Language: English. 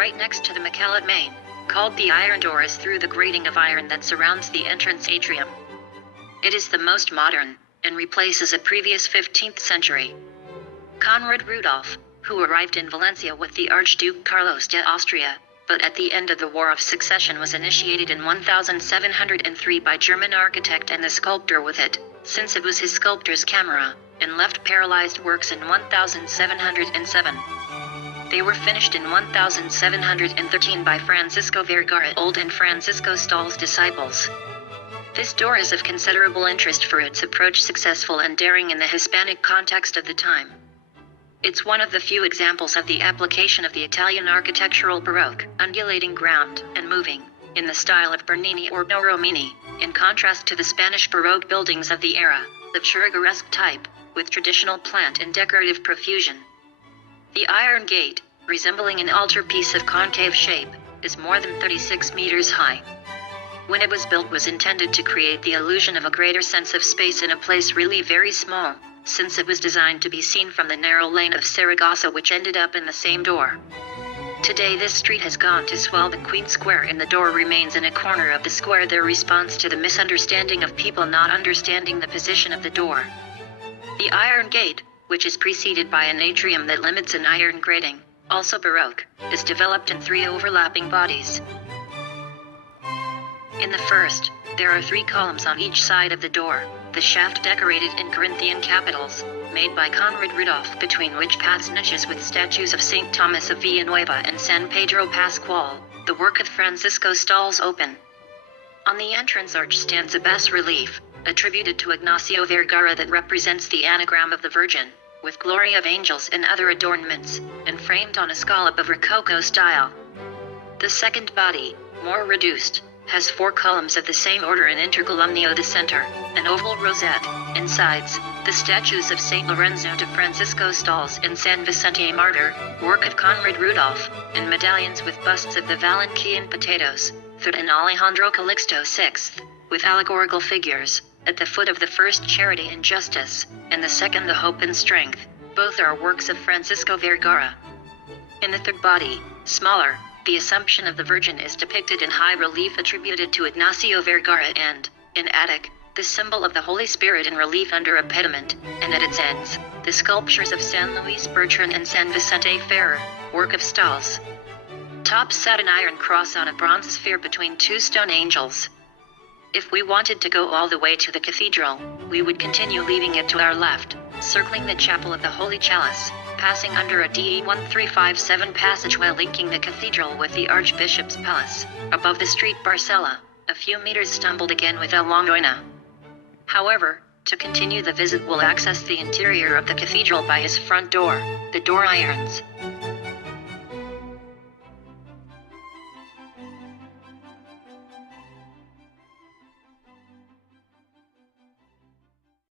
right next to the Macallat main, called the Iron Door, is through the grating of iron that surrounds the entrance atrium. It is the most modern, and replaces a previous 15th century. Conrad Rudolph, who arrived in Valencia with the Archduke Carlos de Austria, but at the end of the War of Succession was initiated in 1703 by German architect and the sculptor with it, since it was his sculptor's camera, and left paralyzed works in 1707. They were finished in 1713 by Francisco Vergara Old and Francisco Stahl's disciples. This door is of considerable interest for its approach, successful and daring in the Hispanic context of the time. It's one of the few examples of the application of the Italian architectural Baroque, undulating ground, and moving, in the style of Bernini or Borromini, in contrast to the Spanish Baroque buildings of the era, of Churrigueresque type, with traditional plant and decorative profusion. The iron gate, resembling an altarpiece of concave shape, is more than 36 meters high. When it was built, was intended to create the illusion of a greater sense of space in a place really very small, since it was designed to be seen from the narrow lane of Saragossa, which ended up in the same door. Today this street has gone to swell the Queen Square, and the door remains in a corner of the square, their response to the misunderstanding of people not understanding the position of the door. The iron gate, which is preceded by an atrium that limits an iron grating, also Baroque, is developed in 3 overlapping bodies. In the first, there are 3 columns on each side of the door, the shaft decorated in Corinthian capitals, made by Conrad Rudolph, between which pass niches with statues of St. Thomas of Villanueva and San Pedro Pascual, the work of Francisco Stahl's open. On the entrance arch stands a bas-relief, attributed to Ignacio Vergara, that represents the anagram of the Virgin, with glory of angels and other adornments, and framed on a scallop of Rococo style. The second body, more reduced, has 4 columns of the same order in intercolumnio the center, an oval rosette, and sides, the statues of St. Lorenzo de Francisco Stalls and San Vicente Martyr, work of Conrad Rudolph, and medallions with busts of the Valencian potatoes, third and Alejandro Calixto VI, with allegorical figures, at the foot of the first Charity and Justice, and the second the Hope and Strength, both are works of Francisco Vergara. In the third body, smaller, the Assumption of the Virgin is depicted in high relief, attributed to Ignacio Vergara, and, in Attic, the symbol of the Holy Spirit in relief under a pediment, and at its ends, the sculptures of San Luis Bertrand and San Vicente Ferrer, work of Stalls. Top set an iron cross on a bronze sphere between 2 stone angels. If we wanted to go all the way to the cathedral, we would continue leaving it to our left, circling the chapel of the Holy Chalice, passing under a DE 1357 passageway linking the cathedral with the Archbishop's Palace, above the street Barcella, a few meters stumbled again with El Longoina. However, to continue the visit we'll access the interior of the cathedral by his front door, the door irons.